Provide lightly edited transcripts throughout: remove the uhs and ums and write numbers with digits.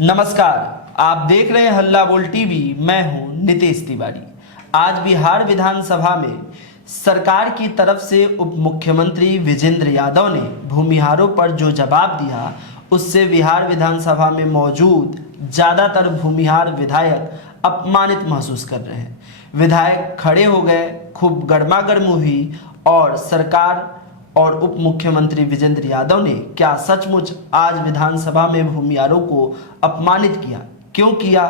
नमस्कार, आप देख रहे हैं हल्ला बोल टीवी। मैं हूं नितेश तिवारी। आज बिहार विधानसभा में सरकार की तरफ से उप मुख्यमंत्री विजेंद्र यादव ने भूमिहारों पर जो जवाब दिया, उससे बिहार विधानसभा में मौजूद ज़्यादातर भूमिहार विधायक अपमानित महसूस कर रहे हैं। विधायक खड़े हो गए, खूब गर्मागर्म हुई और सरकार और उप मुख्यमंत्री विजेंद्र यादव ने क्या सचमुच आज विधानसभा में भूमिहारों को अपमानित किया? क्यों किया,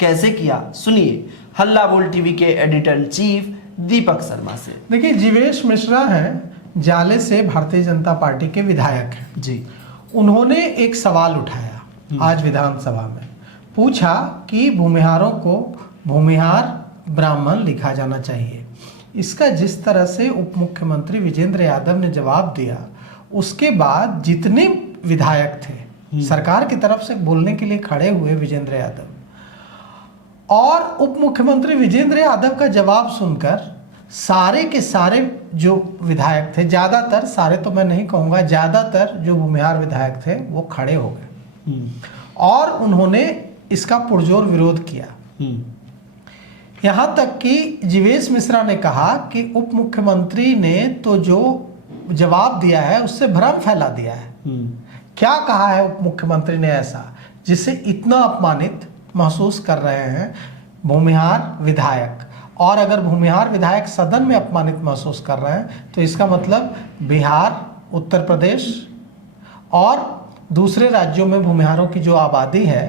कैसे किया? सुनिए हल्ला बोल टीवी के editor in chief Deepak Sharma से। देखिए, जीवेश मिश्रा हैं, जाले से भारतीय जनता पार्टी के विधायक हैं जी। उन्होंने एक सवाल उठाया आज विधानसभा में, पूछा कि भूमिहारों को भूमिहार ब्राह्मण लिखा जाना चाहिए। इसका जिस तरह से उप मुख्यमंत्री विजेंद्र यादव ने जवाब दिया, उसके बाद जितने विधायक थे सरकार की तरफ से बोलने के लिए खड़े हुए विजेंद्र यादव, और उप मुख्यमंत्री विजेंद्र यादव का जवाब सुनकर सारे के सारे जो विधायक थे, ज़्यादातर, सारे तो मैं नहीं कहूँगा, ज़्यादातर जो भूमिहार विधायक थे वो खड़े हो गए और उन्होंने इसका पुरजोर विरोध किया। यहाँ तक कि जीवेश मिश्रा ने कहा कि उप मुख्यमंत्री ने तो जो जवाब दिया है उससे भ्रम फैला दिया है। क्या कहा है उप मुख्यमंत्री ने ऐसा जिससे इतना अपमानित महसूस कर रहे हैं भूमिहार विधायक? और अगर भूमिहार विधायक सदन में अपमानित महसूस कर रहे हैं तो इसका मतलब बिहार, उत्तर प्रदेश और दूसरे राज्यों में भूमिहारों की जो आबादी है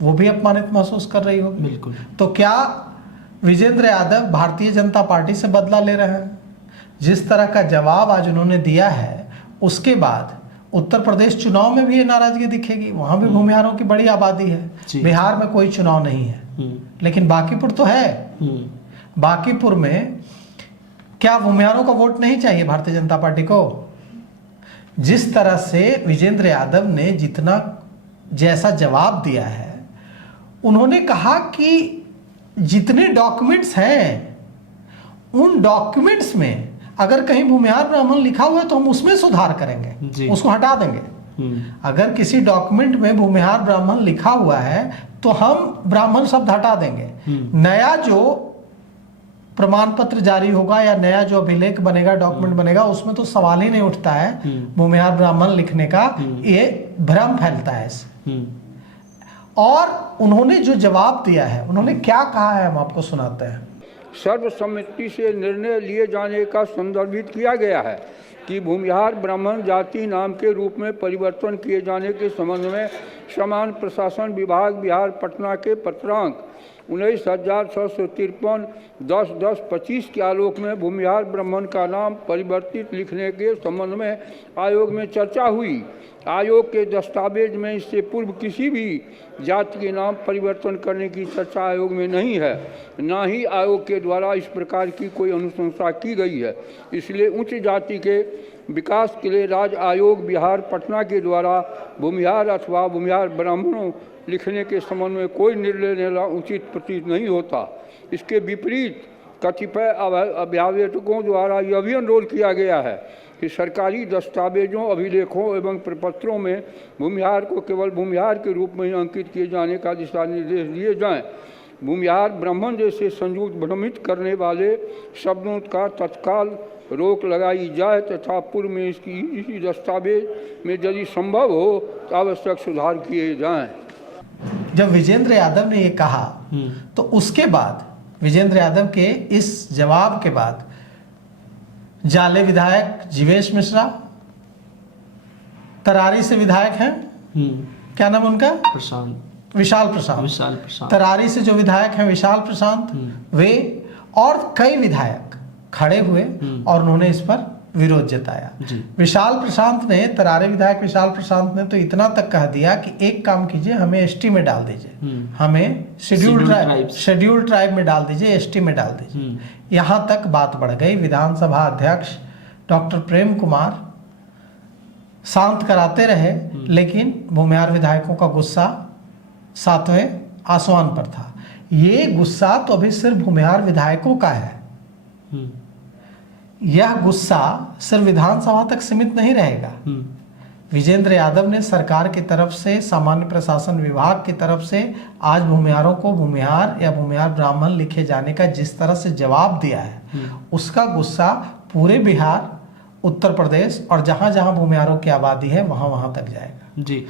वो भी अपमानित महसूस कर रही होगी। बिल्कुल। तो क्या विजेंद्र यादव भारतीय जनता पार्टी से बदला ले रहे हैं? जिस तरह का जवाब आज उन्होंने दिया है, उसके बाद उत्तर प्रदेश चुनाव में भी ये नाराजगी दिखेगी। वहां भी भूमिहारों की बड़ी आबादी है। बिहार में कोई चुनाव नहीं है, लेकिन बांकीपुर तो है। बांकीपुर में क्या भूमिहारों का वोट नहीं चाहिए भारतीय जनता पार्टी को? जिस तरह से विजेंद्र यादव ने जैसा जवाब दिया है, उन्होंने कहा कि जितने डॉक्यूमेंट्स हैं उन डॉक्यूमेंट्स में अगर कहीं भूमिहार ब्राह्मण लिखा हुआ है तो हम उसमें सुधार करेंगे, उसको हटा देंगे। अगर किसी डॉक्यूमेंट में भूमिहार ब्राह्मण लिखा हुआ है तो हम ब्राह्मण शब्द हटा देंगे। नया जो प्रमाण पत्र जारी होगा या नया जो अभिलेख बनेगा, डॉक्यूमेंट बनेगा, उसमें तो सवाल ही नहीं उठता है भूमिहार ब्राह्मण लिखने का। ये भ्रम फैलता है इससे। और उन्होंने जो जवाब दिया है, उन्होंने क्या कहा है, हम आपको सुनाते हैं। सर्वसम्मति से निर्णय लिए जाने का संदर्भित किया गया है कि भूमिहार ब्राह्मण जाति नाम के रूप में परिवर्तन किए जाने के संबंध में समान प्रशासन विभाग बिहार पटना के पत्रांक 19,653 10/10/25 के आलोक में भूमिहार ब्राह्मण का नाम परिवर्तित लिखने के संबंध में आयोग में चर्चा हुई। आयोग के दस्तावेज में इससे पूर्व किसी भी जाति के नाम परिवर्तन करने की चर्चा आयोग में नहीं है, ना ही आयोग के द्वारा इस प्रकार की कोई अनुशंसा की गई है। इसलिए उच्च जाति के विकास के लिए राज्य आयोग बिहार पटना के द्वारा भूमिहार अथवा भूमिहार ब्राह्मणों लिखने के संबंध में कोई निर्णय लेना उचित प्रतीत नहीं होता। इसके विपरीत कतिपय अभिभावकों द्वारा यह भी अनुरोध किया गया है कि सरकारी दस्तावेजों, अभिलेखों एवं प्रपत्रों में भूमिहार को केवल भूमिहार के रूप में ही अंकित किए जाने का दिशा निर्देश दिए जाएं। भूमिहार ब्राह्मण जैसे संयुक्त भ्रमित करने वाले शब्दों का तत्काल रोक लगाई जाए तथा पूर्व में इसी दस्तावेज में यदि संभव हो तो आवश्यक सुधार किए जाएं। जब विजेंद्र यादव ने ये कहा तो उसके बाद विजेंद्र यादव के इस जवाब के बाद जाले विधायक जीवेश मिश्रा, तरारी से विधायक हैं, क्या नाम उनका? विशाल प्रशांत। तरारी से जो विधायक हैं विशाल प्रशांत, वे और कई विधायक खड़े हुए और उन्होंने इस पर विरोध जताया। विशाल प्रशांत ने, तरारी विधायक विशाल प्रशांत ने तो इतना तक कह दिया कि एक काम कीजिए, हमें एसटी में डाल दीजिए, हमें शेड्यूल्ड ट्राइब में डाल दीजिए, एसटी में डाल दीजिए। यहाँ तक बात बढ़ गई। विधानसभा अध्यक्ष डॉक्टर प्रेम कुमार शांत कराते रहे, लेकिन भूमिहार विधायकों का गुस्सा 7वें आसमान पर था। ये गुस्सा तो अभी सिर्फ भूमिहार विधायकों का है। यह गुस्सा सिर्फ विधानसभा तक सीमित नहीं रहेगा। विजेंद्र यादव ने सरकार की तरफ से, सामान्य प्रशासन विभाग की तरफ से आज भूमिहारों को भूमिहार या भूमिहार ब्राह्मण लिखे जाने का जिस तरह से जवाब दिया है, उसका गुस्सा पूरे बिहार, उत्तर प्रदेश और जहां जहां भूमिहारों की आबादी है वहां वहां तक जाएगा। जी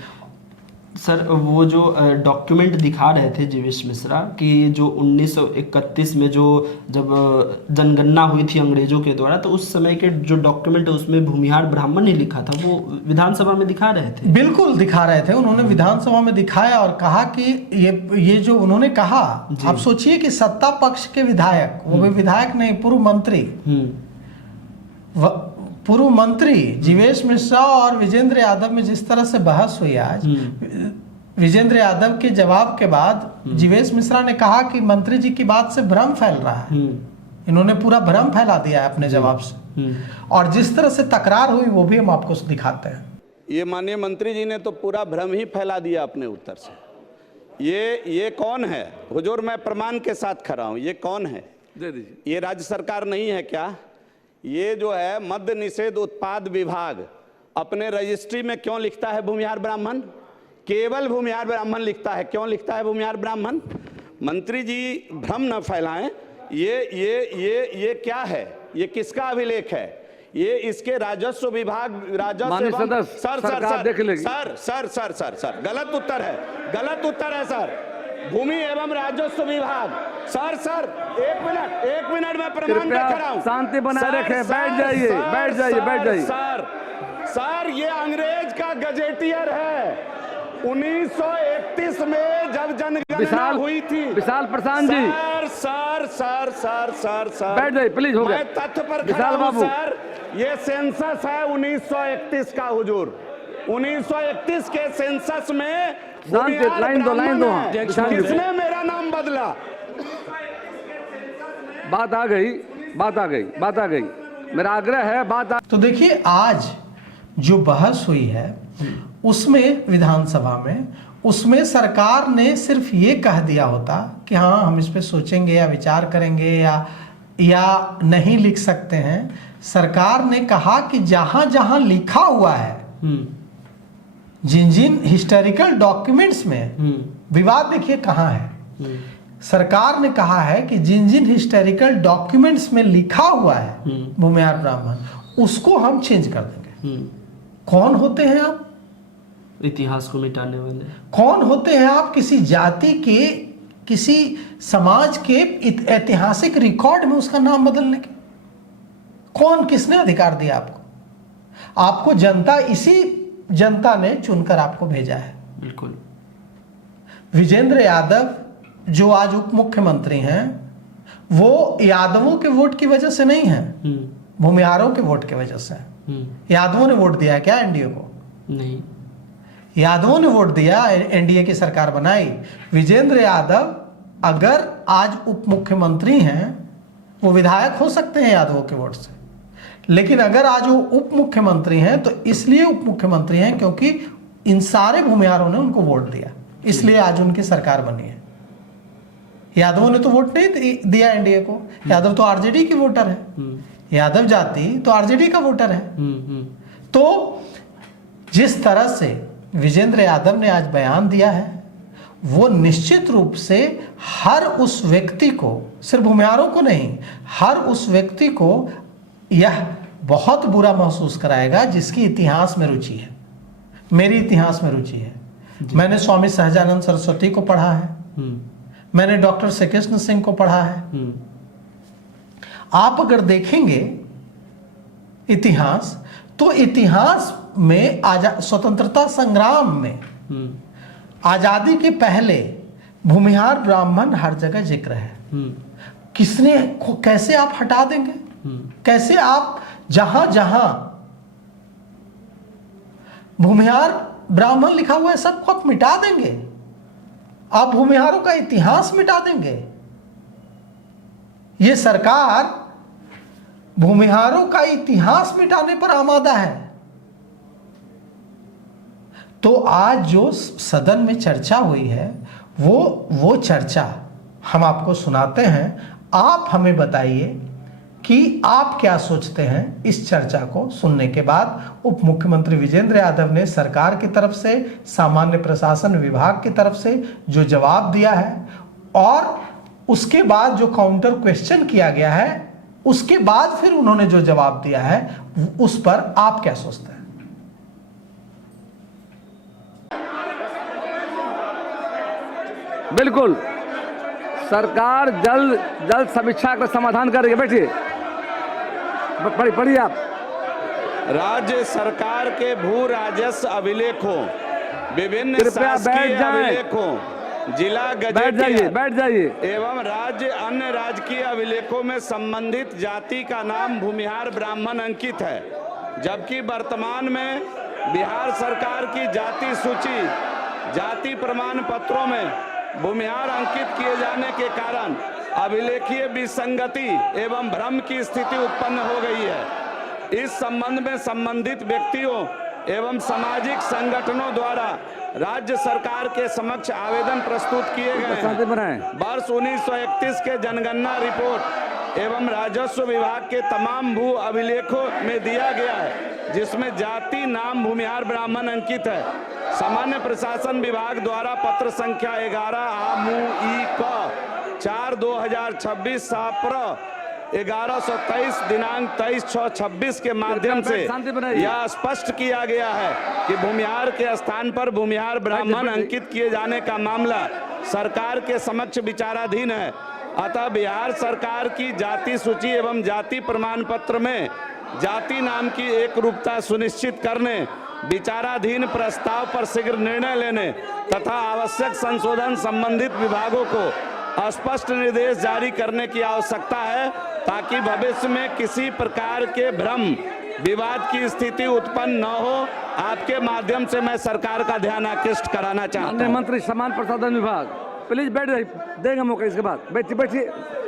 सर, वो जो डॉक्यूमेंट दिखा रहे थे जीवेश मिश्रा कि जो 1931 में जब जनगणना हुई थी अंग्रेजों के द्वारा, तो उस समय के जो डॉक्यूमेंट है उसमें भूमिहार ब्राह्मण ही लिखा था, वो विधानसभा में दिखा रहे थे। बिल्कुल दिखा रहे थे, उन्होंने विधानसभा में दिखाया और कहा कि ये जो उन्होंने कहा, आप सोचिए कि सत्ता पक्ष के विधायक, वो भी विधायक नहीं, पूर्व मंत्री जीवेश मिश्रा और विजेंद्र यादव में जिस तरह से बहस हुई आज, विजेंद्र यादव के जवाब के बाद जीवेश मिश्रा ने कहा कि मंत्री जी की बात से भ्रम फैल रहा है। इन्होंने पूरा भ्रम फैला दिया है अपने जवाब से, और जिस तरह से तकरार हुई वो भी हम आपको दिखाते हैं। ये माननीय मंत्री जी ने तो पूरा भ्रम ही फैला दिया अपने उत्तर से। ये कौन है हुजूर? मैं प्रमाण के साथ खड़ा हूँ। ये कौन है? दे दीजिए। ये राज्य सरकार नहीं है क्या? ये जो है मद्य निषेध उत्पाद विभाग अपने रजिस्ट्री में क्यों लिखता है भूमिहार ब्राह्मण? केवल भूमिहार ब्राह्मण लिखता है। क्यों लिखता है भूमिहार ब्राह्मण? मंत्री जी भ्रम न फैलाएं। ये क्या है? ये किसका अभिलेख है? ये इसके राजस्व विभाग, सर गलत उत्तर है, गलत उत्तर है सर। भूमि एवं राजस्व विभाग। सर एक मिनट में प्रमाण देख रहा हूं। शांति बनाए रखें, बैठ जाइए। सर ये अंग्रेज का गजेटियर है। 1931 में जब जनगणना हुई थी। विशाल प्रशांत जी। सर बैठ जाइए प्लीज, हो गया। मैं तथ्य पर खड़ा हूं सर। ये सेंसस है 1931 का हुजूर। 1931 के सेंसस में लाइन दो किसने मेरा नाम बदला? बात आ गई। मेरा आग्रह है तो देखिए, आज जो बहस हुई है उसमें विधानसभा में, उसमें सरकार ने सिर्फ ये कह दिया होता कि हाँ हम इस पे सोचेंगे या विचार करेंगे या नहीं लिख सकते हैं। सरकार ने कहा कि जहां जहां लिखा हुआ है, जिन हिस्टोरिकल डॉक्यूमेंट्स में विवाद देखिए कहाँ है। सरकार ने कहा है कि जिन हिस्टोरिकल डॉक्यूमेंट्स में लिखा हुआ है भूमिहार ब्राह्मण, उसको हम चेंज कर देंगे। कौन होते हैं आप? इतिहास को मिटाने वाले। कौन होते हैं आप? किसी जाति के, किसी समाज के ऐतिहासिक रिकॉर्ड में उसका नाम बदलने के कौन, किसने अधिकार दिया आपको? आपको जनता ने चुनकर आपको भेजा है। बिल्कुल। विजेंद्र यादव जो आज उप मुख्यमंत्री हैं, वो यादवों के वोट की वजह से नहीं है, भूमिहारों के वोट की वजह से। यादवों ने वोट दिया है क्या एनडीए को? नहीं, यादवों ने वोट दिया, एनडीए की सरकार बनाई। विजेंद्र यादव अगर आज उप मुख्यमंत्री हैं, वो विधायक हो सकते हैं यादवों के वोट से, लेकिन अगर आज वो उप मुख्यमंत्री हैं तो इसलिए उप मुख्यमंत्री हैं क्योंकि इन सारे भूमिहारों ने उनको वोट दिया, इसलिए आज उनकी सरकार बनी है। यादवों ने तो वोट नहीं दिया एनडीए को। यादव तो आरजेडी की वोटर है, यादव जाति तो आरजेडी का वोटर है। तो जिस तरह से विजेंद्र यादव ने आज बयान दिया है, वो निश्चित रूप से हर उस व्यक्ति को, सिर्फ भूमिहारों को नहीं, हर उस व्यक्ति को यह बहुत बुरा महसूस कराएगा जिसकी इतिहास में रुचि है। मेरी इतिहास में रुचि है। मैंने स्वामी सहजानंद सरस्वती को पढ़ा है, मैंने डॉक्टर श्री कृष्ण सिंह को पढ़ा है। आप अगर देखेंगे इतिहास, तो इतिहास में स्वतंत्रता संग्राम में आजादी के पहले भूमिहार ब्राह्मण हर जगह जिक्र है। कैसे आप हटा देंगे? कैसे आप जहां जहां भूमिहार ब्राह्मण लिखा हुआ है सबको आप मिटा देंगे? आप भूमिहारों का इतिहास मिटा देंगे? ये सरकार भूमिहारों का इतिहास मिटाने पर आमादा है। तो आज जो सदन में चर्चा हुई है, वो चर्चा हम आपको सुनाते हैं। आप हमें बताइए कि आप क्या सोचते हैं इस चर्चा को सुनने के बाद। उप मुख्यमंत्री विजेंद्र यादव ने सरकार की तरफ से, सामान्य प्रशासन विभाग की तरफ से जो जवाब दिया है और उसके बाद जो काउंटर क्वेश्चन किया गया है, उसके बाद फिर उन्होंने जो जवाब दिया है, उस पर आप क्या सोचते हैं? बिल्कुल, सरकार जल्द समीक्षा का समाधान कर रही है। बैठिए, पढ़िए आप। राज्य सरकार के भू राजस्व अभिलेखों, विभिन्न कृपया शासकीय बैठ जाएं। अभिलेखों, जिला बैठ जाइए, बैठ जाइए। एवं राज्य अन्य राजकीय अभिलेखों में संबंधित जाति का नाम भूमिहार ब्राह्मण अंकित है, जबकि वर्तमान में बिहार सरकार की जाति सूची, जाति प्रमाण पत्रों में भूमिहार अंकित किए जाने के कारण अभिलेखीय विसंगति एवं भ्रम की स्थिति उत्पन्न हो गई है। इस संबंध में संबंधित व्यक्तियों एवं सामाजिक संगठनों द्वारा राज्य सरकार के समक्ष आवेदन प्रस्तुत किए गए हैं। वर्ष 1931 के जनगणना रिपोर्ट एवं राजस्व विभाग के तमाम भू अभिलेखों में दिया गया है, जिसमें जाति नाम भूमिहार ब्राह्मण अंकित है। सामान्य प्रशासन विभाग द्वारा पत्र संख्या 11 AMUIK 4/2026 साप्र 1123 दिनांक 23/6/26 के माध्यम से यह स्पष्ट किया गया है कि भूमिहार के स्थान पर भूमिहार ब्राह्मण अंकित किए जाने का मामला सरकार के समक्ष विचाराधीन है। अतः बिहार सरकार की जाति सूची एवं जाति प्रमाण पत्र में जाति नाम की एक रूपता सुनिश्चित करने, विचाराधीन प्रस्ताव पर शीघ्र निर्णय लेने तथा आवश्यक संशोधन संबंधित विभागों को स्पष्ट निर्देश जारी करने की आवश्यकता है, ताकि भविष्य में किसी प्रकार के भ्रम विवाद की स्थिति उत्पन्न न हो। आपके माध्यम से मैं सरकार का ध्यान आकृष्ट कराना चाहता हूं। मंत्री समान प्रसाधन विभाग, प्लीज बैठ जाइए, देंगे मौका। इसके बाद बैठिए,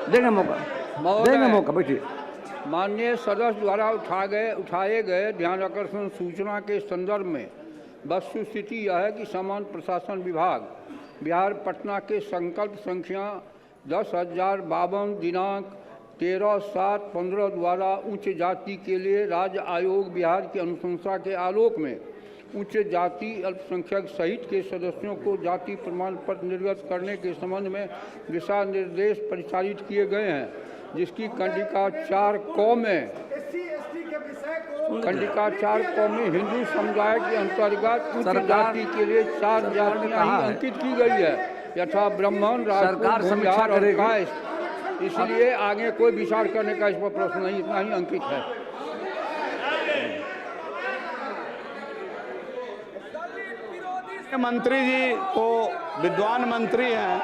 देंगे मौका, बैठिए। माननीय सदस्य द्वारा उठाए गए ध्यान आकर्षण सूचना के संदर्भ में वस्तुस्थिति यह है कि सामान्य प्रशासन विभाग बिहार पटना के संकल्प संख्या 10,052 दिनांक 13/7/15 द्वारा उच्च जाति के लिए राज्य आयोग बिहार की अनुशंसा के आलोक में उच्च जाति अल्पसंख्यक सहित के सदस्यों को जाति प्रमाण पत्र निर्गत करने के संबंध में दिशा निर्देश परिचालित किए गए हैं, जिसकी कंडिका 4 क में हिंदू समुदाय के अंतर्गत उच्च जाति के लिए 4 जातियां ही अंकित की गई है, यथा ब्राह्मण, राजपूत, भूमिहार और कायस्थ। इसलिए आगे कोई विचार करने का इस पर प्रश्न नहीं, इतना ही अंकित है। मंत्री जी तो विद्वान मंत्री हैं,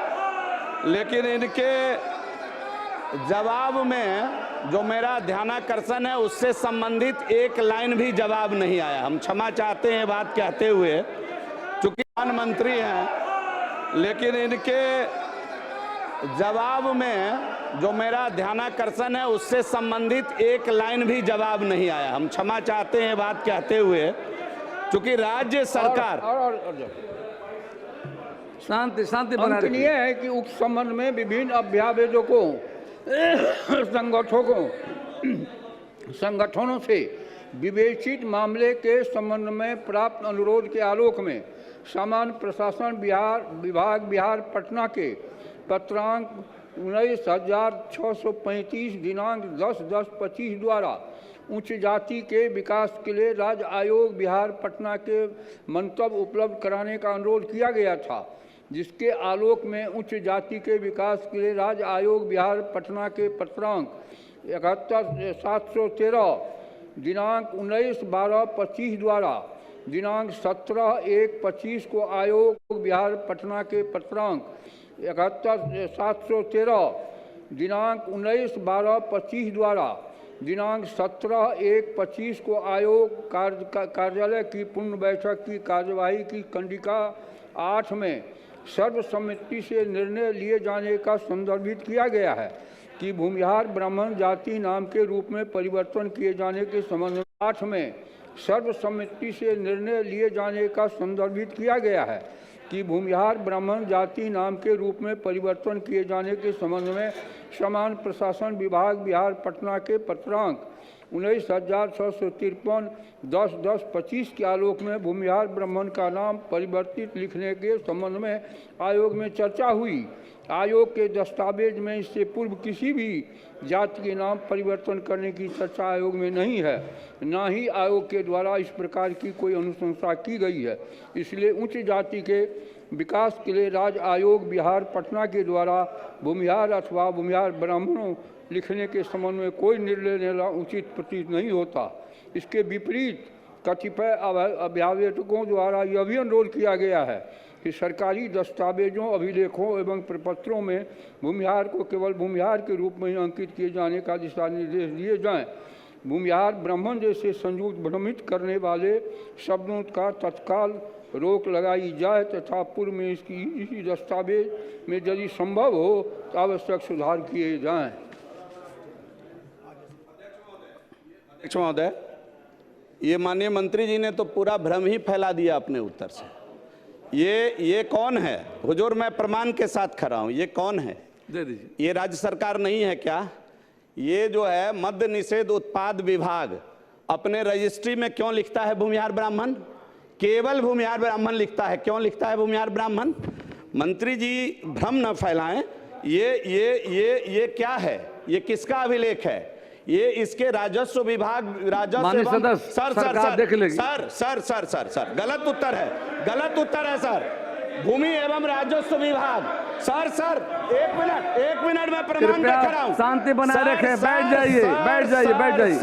लेकिन इनके जवाब में जो मेरा ध्यानाकर्षण है उससे संबंधित एक लाइन भी जवाब नहीं आया। हम क्षमा चाहते हैं बात कहते हुए, चूंकि प्रधानमंत्री हैं, लेकिन इनके जवाब में जो मेरा ध्यानाकर्षण है उससे संबंधित एक लाइन भी जवाब नहीं आया। हम क्षमा चाहते हैं बात कहते हुए, चूंकि राज्य सरकार शांति बनाए रखिए। यह है कि उक्त संबंध में विभिन्न अभ्यावेदकों संगठनों से विवेचित मामले के संबंध में प्राप्त अनुरोध के आलोक में सामान्य प्रशासन विभाग बिहार पटना के पत्रांक 19,635 दिनांक 10/10/25 द्वारा उच्च जाति के विकास के लिए राज्य आयोग बिहार पटना के मंतव्य उपलब्ध कराने का अनुरोध किया गया था, जिसके आलोक में उच्च जाति के विकास के लिए राज्य आयोग बिहार पटना के पत्रांक 71,713 दिनांक 19/12/25 द्वारा दिनांक 17/1/25 को आयोग बिहार पटना के पत्रांक 71,713 दिनांक 19/12/25 द्वारा दिनांक 17/1/25 को आयोग कार्यालय की पूर्ण बैठक की कार्यवाही की कंडिका 8 में सर्वसम्मति से निर्णय लिए जाने का संदर्भित किया गया है कि भूमिहार ब्राह्मण जाति नाम के रूप में परिवर्तन किए जाने के संबंध में 8 में सर्वसम्मति से निर्णय लिए जाने का संदर्भित किया गया है कि भूमिहार ब्राह्मण जाति नाम के रूप में परिवर्तन किए जाने के संबंध में समान प्रशासन विभाग बिहार पटना के पत्रांक 19,653 10/10/25 के आलोक में भूमिहार ब्राह्मण का नाम परिवर्तित लिखने के संबंध में आयोग में चर्चा हुई। आयोग के दस्तावेज में इससे पूर्व किसी भी जाति के नाम परिवर्तन करने की चर्चा आयोग में नहीं है, ना ही आयोग के द्वारा इस प्रकार की कोई अनुशंसा की गई है। इसलिए उच्च जाति के विकास के लिए राज्य आयोग बिहार पटना के द्वारा भूमिहार अथवा भूमिहार ब्राह्मणों लिखने के संबंध में कोई निर्णय लेना उचित प्रतीत नहीं होता। इसके विपरीत कतिपय अभिभावकों द्वारा यह भी अनुरोध किया गया है कि सरकारी दस्तावेजों, अभिलेखों एवं प्रपत्रों में भूमिहार को केवल भूमिहार के रूप में ही अंकित किए जाने का दिशा निर्देश दिए जाएं। भूमिहार ब्राह्मण जैसे संयुक्त भ्रमित करने वाले शब्दों का तत्काल रोक लगाई जाए तथा पूर्व में इसी दस्तावेज में यदि संभव हो तो आवश्यक सुधार किए जाएं। अध्यक्ष महोदय, ये माननीय मंत्री जी ने तो पूरा भ्रम ही फैला दिया अपने उत्तर से। ये कौन है हुजूर? मैं प्रमाण के साथ खड़ा हूं। ये कौन है? दे दीजिए। ये राज्य सरकार नहीं है क्या? ये जो है मद्य निषेध उत्पाद विभाग अपने रजिस्ट्री में क्यों लिखता है भूमिहार ब्राह्मण? केवल भूमिहार ब्राह्मण लिखता है। क्यों लिखता है भूमिहार ब्राह्मण? मंत्री जी भ्रम न फैलाएं। ये क्या है? ये किसका अभिलेख है? ये इसके राजस्व विभाग सर गलत उत्तर है सर। भूमि एवं राजस्व विभाग सर एक मिनट में प्रमाण देख रहा हूं। शांति बनाए रखें। बैठ जाइए।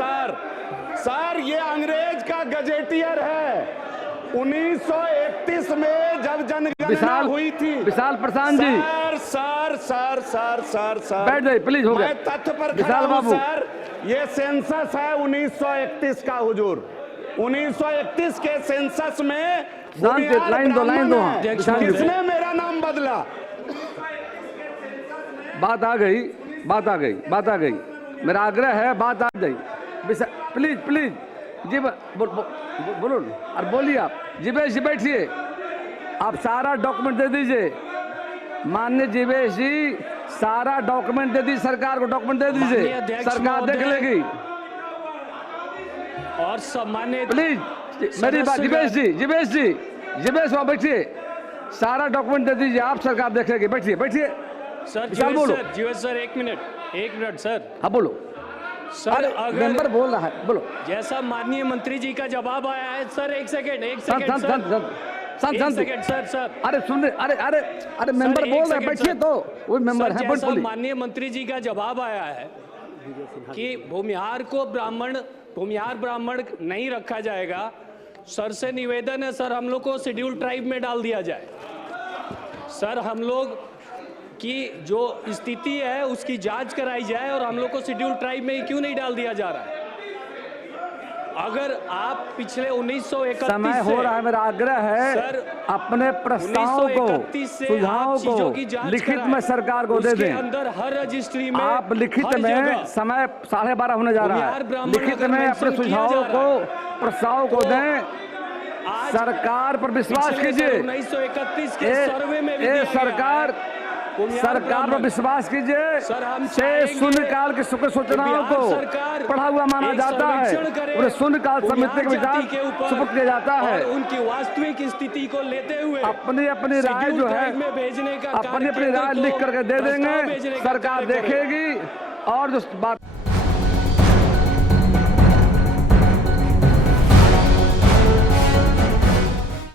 सर ये अंग्रेज का गजेटियर है। 1931 में जब जनगणना हुई थी। विशाल प्रशांत जी। सर बैठ जाइए प्लीज। हो गया। मैं तथ्य पर खड़ा हूं सर। ये सेंसस है 1931 का हुजूर। 1931 के सेंसस में लाइन दो। किसने मेरा नाम बदला? बात आ गई। मेरा आग्रह है, बात आ गई। प्लीज जी बोलो और बोलिए आप। जीवेश जी बैठिए। आप सारा डॉक्यूमेंट दे दीजिए। माननीय जीवेश जी सारा डॉक्यूमेंट दे दीजिए सरकार को। डॉक्यूमेंट दे दीजिए, सरकार देख लेगी। और सम्मानित प्लीज मेरी बात। जीवेश वहाँ बैठिए। सारा डॉक्यूमेंट दे दीजिए आप, सरकार देख लेगी। बैठिए सर। जीवेश सर एक मिनट सर। हाँ बोलो सर। अगर मेंबर बोल रहा है, बोलो। जैसा माननीय मंत्री जी का जवाब आया है सर। एक सेकंड सर। अरे सुन रहे। अरे मेंबर बोल रहे, बैठिए तो। वो मेंबर है। जैसा माननीय मंत्री जी का जवाब आया है कि भूमिहार ब्राह्मण नहीं रखा जाएगा। सर से निवेदन है सर, हम लोग को शेड्यूल ट्राइब में डाल दिया जाए। सर हम लोग की जो स्थिति है उसकी जांच कराई जाए और हम लोग को शेड्यूल ट्राइब में क्यों नहीं डाल दिया जा रहा है? अगर आप पिछले 1931 समय हो रहा है, मेरा आग्रह है सर, अपने प्रस्ताव को, सुझाव को लिखित में सरकार को दे दें। अंदर हर रजिस्ट्री में आप लिखित में, समय 12:30 होने जा रहा है, लिखित में अपने सुझावों को, प्रस्ताव को दें। सरकार पर विश्वास कीजिए। 1931 के सर्वे में भी सरकार पर विश्वास कीजिए। 6 शून्यकाल की सूचनाओं को पढ़ा हुआ माना जाता है। उन्हें शून्यकाल समिति के विचार सुपुर्द किया जाता है। उनकी वास्तविक स्थिति को लेते हुए अपनी राय जो है अपनी राय लिख करके दे देंगे। सरकार देखेगी और जो बात